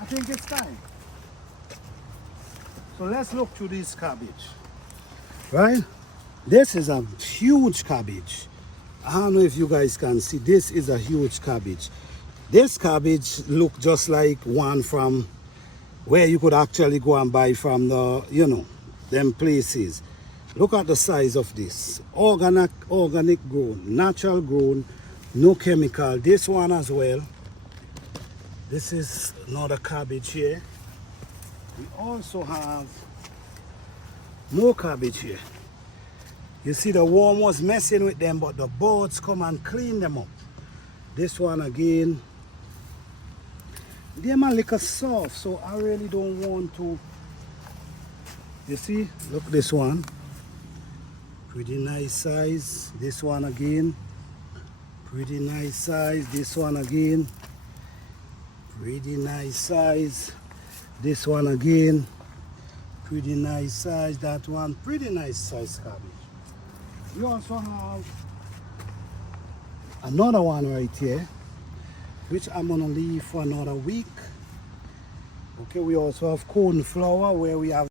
I think it's time. So let's look through this cabbage. Right? This is a huge cabbage. I don't know if you guys can see. This is a huge cabbage. This cabbage look just like one from where you could actually go and buy from the, you know, them places. Look at the size of this. Organic grown, natural grown, no chemical. This one as well. This is another cabbage here. We also have more cabbage here. You see the worm was messing with them, but the birds come and clean them up. This one again. They're a little soft, so I really don't want to. You see, look this one. Pretty nice size. This one again. Pretty nice size. This one again. Pretty nice size. This one again. Pretty nice size. That one, pretty nice size cabbage. We also have another one right here, which I'm gonna leave for another week. Okay, we also have cornflower where we have